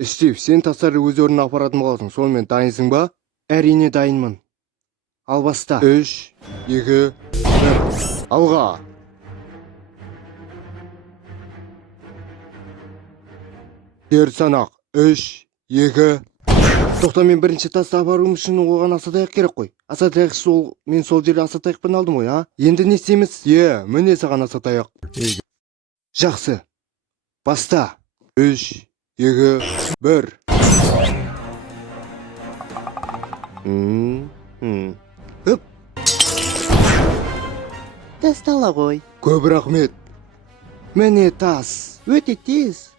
Стив, сен тастарды өз орнына апаратын боласың. Сонымен дайынсың ба? Әрине дайынмын. Ал баста. 3, 2, 1. Алға. Кері санақ. 3, 2. Тоқта, мен бірінші тасты апаруым үшін оған асатаяқ керек қой. Асатаяқ мен сол жерде асатаяқпен алдым ғой, а? Енді не істейміз? Міне саған асатаяқ. Жақсы. Баста. 3, 2, 1. Үп. Тастала ғой. Көп рахмет. Міне тас. Өте тез.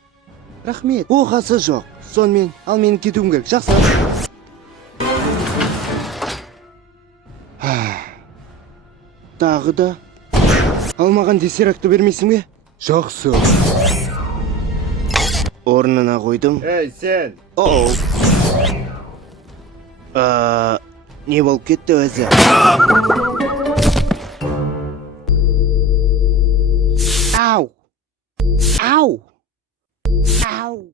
Рахмет. Оқасы жоқ. Сонымен, ал менің кетуім керек. Жақсы. Тағы да. Ал маған десеракты бермейсің бе? Жақсы. Орнына қойдым. Ей, сен. Оу. Не болып кетті өзі? Ау. Ау. Ау.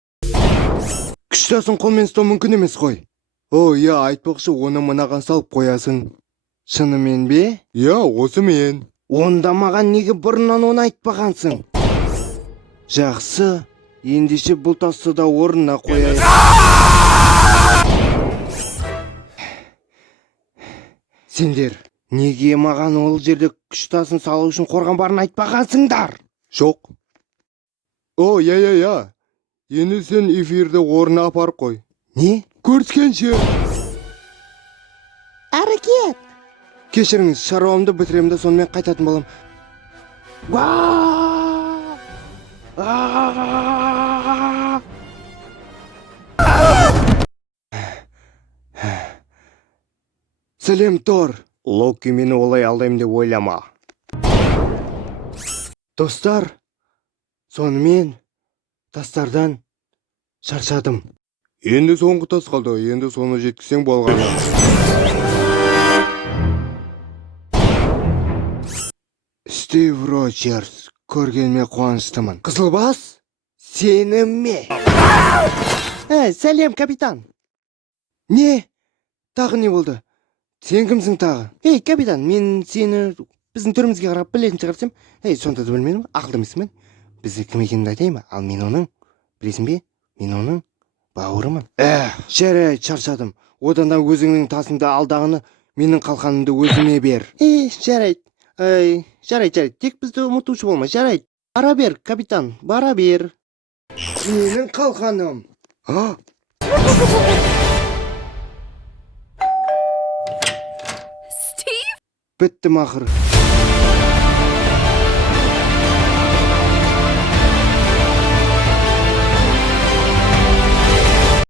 Күштасын қолмен ұстау мүмкін емес қой. Айтпақшы, оны мынаған салып қоясың. Шынымен бе? Осы мен. Онда маған неге бұрыннан оны айтпағансың? Жақсы. Ендеше бұл тасты да орнына қояйын. Сендер, неге маған ол жерде күш тасын салу үшін қорған барын айтпағансыңдар? Жоқ. Енді сен эфирді орнына апарып қой. Не? Көріскенше. Әрекет! Кешіріңіз, шаруамды бітіремін де сонымен қайтатын болам. Сәлем, Тор. Локи, мені олай алдаймын деп ойлама. Достар, сонымен тастардан шаршадым. Енді соңғы тас қалды. Енді соны жеткізсең болғаны. Стив Роджерс, көргеніме қуаныштымын. Қызылбас, сені ме? Сәлем, капитан. Не? Тағы не болды? Сен кімсің тағы? Капитан, мен сені біздің түрімізге қарап білетін шығарсам. Сонда да білмедім, ақылды емеспін мен. Бізді кім екенімді айтайын ба? Ал мен оның, білесің бе? Мен оның бауырымын. Жарайды, шаршадым. Одан да өзіңнің тасыңды алдағыны менің қалқанымды өзіме бер. Жарайды. Жарайды. Тек бізді ұмытушы болма. Жарайды. Бара бер, капитан. Бара бер. Менің қалқаным. Біттім ақыр.